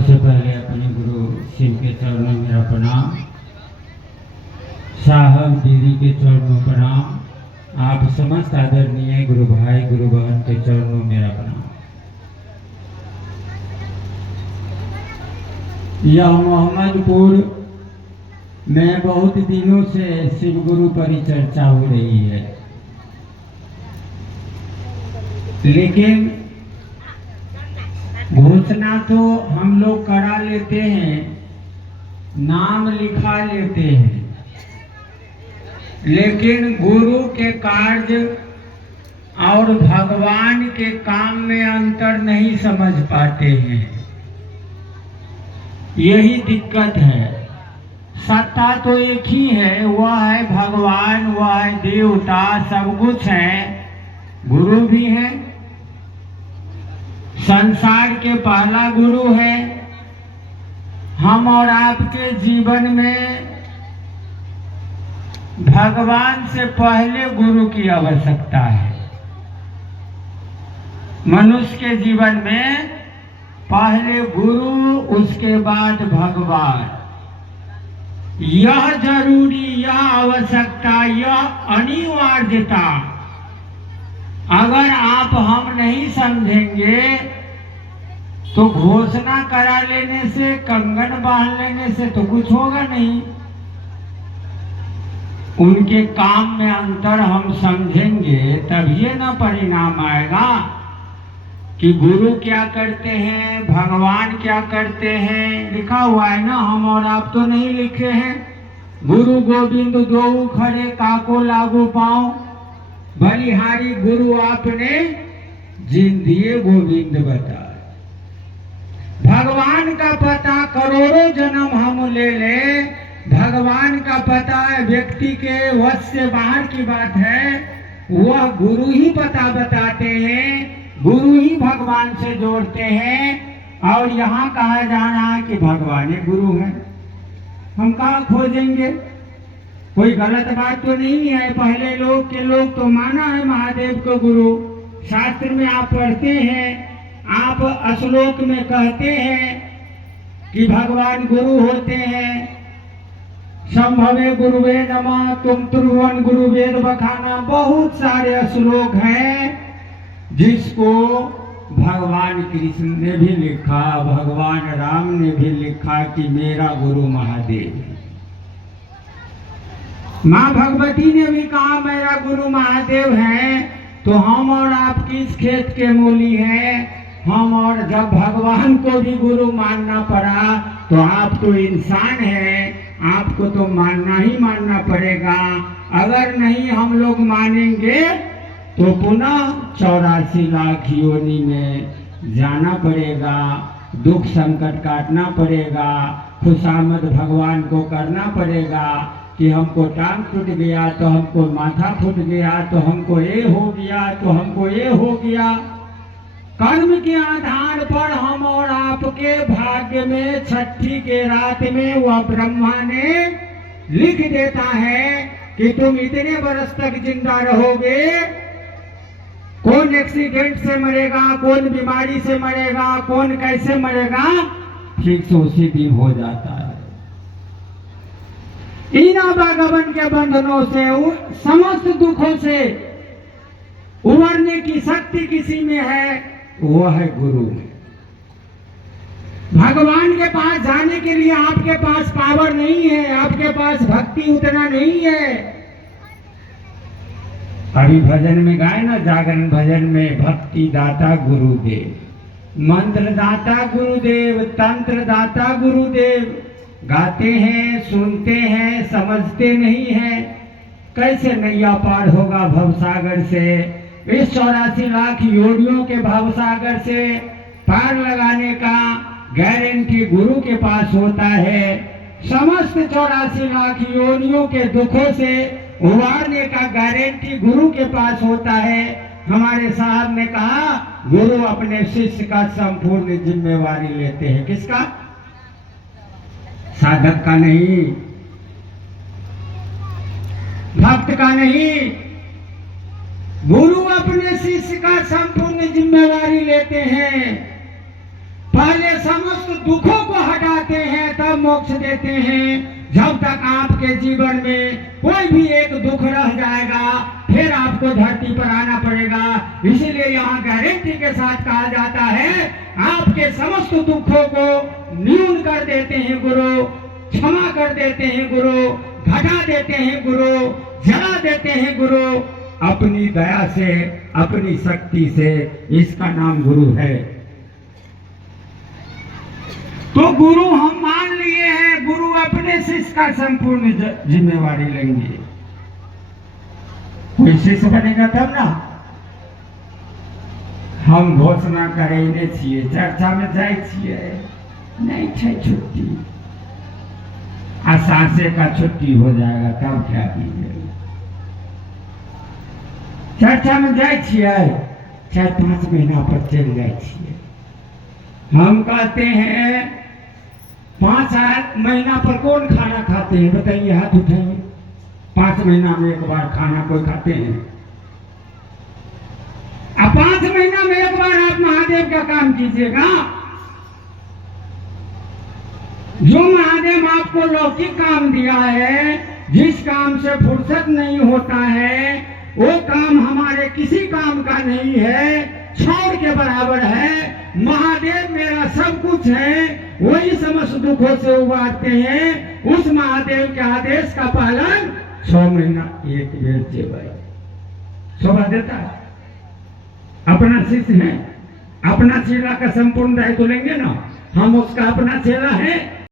सबसे पहले अपने गुरु शिव के चरणों में मेरा प्रणाम, साहब दीदी के चरणों में प्रणाम, आप समस्त आदरणीय गुरु भाई गुरु बहन के चरणों में मेरा प्रणाम। यह मोहम्मदपुर में बहुत दिनों से शिव गुरु परिचर्चा हो रही है, लेकिन घोषणा तो हम लोग करा लेते हैं, नाम लिखा लेते हैं, लेकिन गुरु के कार्य और भगवान के काम में अंतर नहीं समझ पाते हैं। यही दिक्कत है। सत्ता तो एक ही है, वह है भगवान, वह है देवता, सब कुछ है, गुरु भी है, संसार के पहला गुरु है। हम और आपके जीवन में भगवान से पहले गुरु की आवश्यकता है। मनुष्य के जीवन में पहले गुरु, उसके बाद भगवान। यह जरूरी, यह आवश्यकता, यह अनिवार्यता अगर आप हम नहीं समझेंगे तो घोषणा करा लेने से, कंगन बांध लेने से तो कुछ होगा नहीं। उनके काम में अंतर हम समझेंगे तभी ना परिणाम आएगा कि गुरु क्या करते हैं, भगवान क्या करते हैं। लिखा हुआ है ना, हम और आप तो नहीं लिखे हैं। गुरु गोविंद दो खड़े, काको लागू पाओ, बलिहारी गुरु आपने जिन दिए गोविंद बताए। भगवान का पता करोड़ों जन्म हम ले ले, भगवान का पता व्यक्ति के वश से बाहर की बात है। वह गुरु ही पता बताते हैं, गुरु ही भगवान से जोड़ते हैं। और यहाँ कहा जा रहा है कि भगवान ही गुरु है, हम कहाँ खोजेंगे? कोई गलत बात तो नहीं है। पहले लोग तो माना है महादेव को गुरु। शास्त्र में आप पढ़ते हैं, आप श्लोक में कहते हैं कि भगवान गुरु होते हैं। संभवे गुरुवे नमः, तुम त्रिभुवन गुरु वेद बखाना, बहुत सारे श्लोक हैं जिसको भगवान कृष्ण ने भी लिखा, भगवान राम ने भी लिखा कि मेरा गुरु महादेव है। माँ भगवती ने भी कहा मेरा गुरु महादेव है। तो हम और आप किस खेत के मूली हैं? हम और जब भगवान को भी गुरु मानना पड़ा तो आप तो इंसान हैं, आपको तो मानना पड़ेगा। अगर नहीं हम लोग मानेंगे तो पुनः 84 लाख योनि में जाना पड़ेगा, दुख संकट काटना पड़ेगा, खुशामद भगवान को करना पड़ेगा कि हमको टांग टूट गया तो हमको माथा फूट गया, तो हमको ये हो गया, तो हमको ये हो गया। कर्म के आधार पर हम और आपके भाग्य में छठी के रात में वह ब्रह्मा ने लिख देता है कि तुम इतने बरस तक जिंदा रहोगे। कौन एक्सीडेंट से मरेगा, कौन बीमारी से मरेगा, कौन कैसे मरेगा, फिक्स उसी दिन हो जाता है। इन आवागमन के बंधनों से, समस्त दुखों से उबरने की शक्ति किसी में है, वो है गुरु। भगवान के पास जाने के लिए आपके पास पावर नहीं है, आपके पास भक्ति उतना नहीं है। अभी भजन में गाए ना, जागरण भजन में, भक्ति दाता गुरुदेव, मंत्र दाता गुरुदेव, तंत्र दाता गुरुदेव। गाते हैं, सुनते हैं, समझते नहीं हैं। कैसे नैया पार होगा भवसागर से? इस 84 लाख योनियों के भवसागर से पार लगाने का गारंटी गुरु के पास होता है। समस्त 84 लाख योनियों के दुखों से उबारने का गारंटी गुरु के पास होता है। हमारे साहब ने कहा गुरु अपने शिष्य का संपूर्ण जिम्मेवारी लेते हैं। किसका? साधक का नहीं, भक्त का नहीं। गुरु अपने शिष्य का संपूर्ण जिम्मेवारी लेते हैं। पहले आपके समस्त दुखों को हटाते हैं तब मोक्ष देते हैं। जब तक आपके जीवन में कोई भी एक दुख रह जाएगा फिर आपको धरती पर आना पड़ेगा। इसीलिए यहाँ गारंटी के साथ कहा जाता है आपके समस्त दुखों को न्यून कर देते हैं गुरु, क्षमा कर देते हैं गुरु, घटा देते हैं गुरु, जला देते हैं गुरु अपनी दया से, अपनी शक्ति से। इसका नाम गुरु है। तो गुरु हम मान लिए हैं, गुरु अपने शिष्य का संपूर्ण जिम्मेवारी लेंगे। कोई शिष्य बनेगा तब ना। हम घोषणा करे छिए, चर्चा में जाए छिए, नहीं छे छुट्टी, सांसे का छुट्टी हो जाएगा तब क्या कीजिएगा। चर्चा में जाए छिए, 4-5 महीना पर चल जाए छिए। हम कहते हैं 5 महीना पर कौन खाना खाते हैं बताइए, हाथ उठाइए। 5 महीना में एक बार खाना कोई खाते हैं? अब 5 महीना में एक बार आप महादेव का काम कीजिएगा। जो महादेव आपको लौकिक काम दिया है, जिस काम से फुर्सत नहीं होता है, वो काम हमारे किसी काम का नहीं है, छोड़ के बराबर है। महादेव मेरा सब कुछ है, वही समस्त दुखों से उबारते हैं। उस महादेव के आदेश का पालन 6 महीना एक बेर से शोभा देता है। अपना शिष्य है, अपना चेला का संपूर्ण दायित्व लेंगे ना। हम उसका अपना चेला है,